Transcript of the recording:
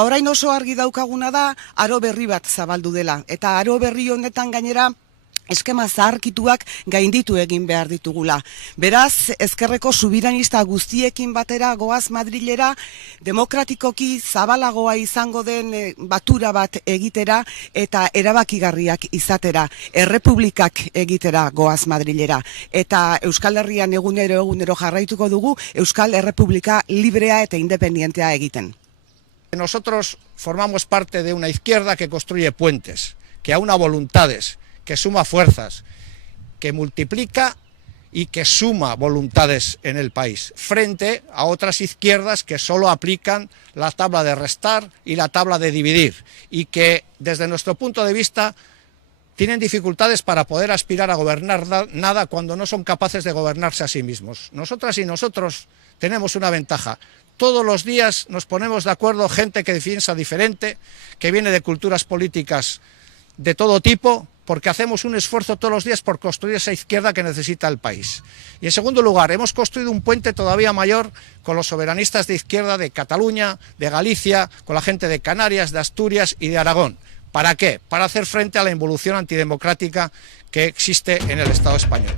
Orain oso argi daukaguna da aro berri bat zabaldu dela, eta aro berri honetan gainera eskema zaharkituak gainditu egin behar ditugula. Beraz, ezkerreko subiranista guztiekin batera goaz Madrilera, demokratikoki zabalagoa izango den batura bat egitera eta erabakigarriak izatera, errepublikak egitera goaz Madrilera. Eta Euskal Herrian egunero jarraituko dugu Euskal Errepublika librea eta independientea egiten. Nosotros formamos parte de una izquierda que construye puentes, que aúna voluntades, que suma fuerzas, que multiplica y que suma voluntades en el país, frente a otras izquierdas que solo aplican la tabla de restar y la tabla de dividir, y que desde nuestro punto de vista tienen dificultades para poder aspirar a gobernar nada cuando no son capaces de gobernarse a sí mismos. Nosotras y nosotros tenemos una ventaja. Todos los días nos ponemos de acuerdo gente que piensa diferente, que viene de culturas políticas de todo tipo, porque hacemos un esfuerzo todos los días por construir esa izquierda que necesita el país. Y en segundo lugar, hemos construido un puente todavía mayor con los soberanistas de izquierda de Cataluña, de Galicia, con la gente de Canarias, de Asturias y de Aragón. ¿Para qué? Para hacer frente a la involución antidemocrática que existe en el Estado español.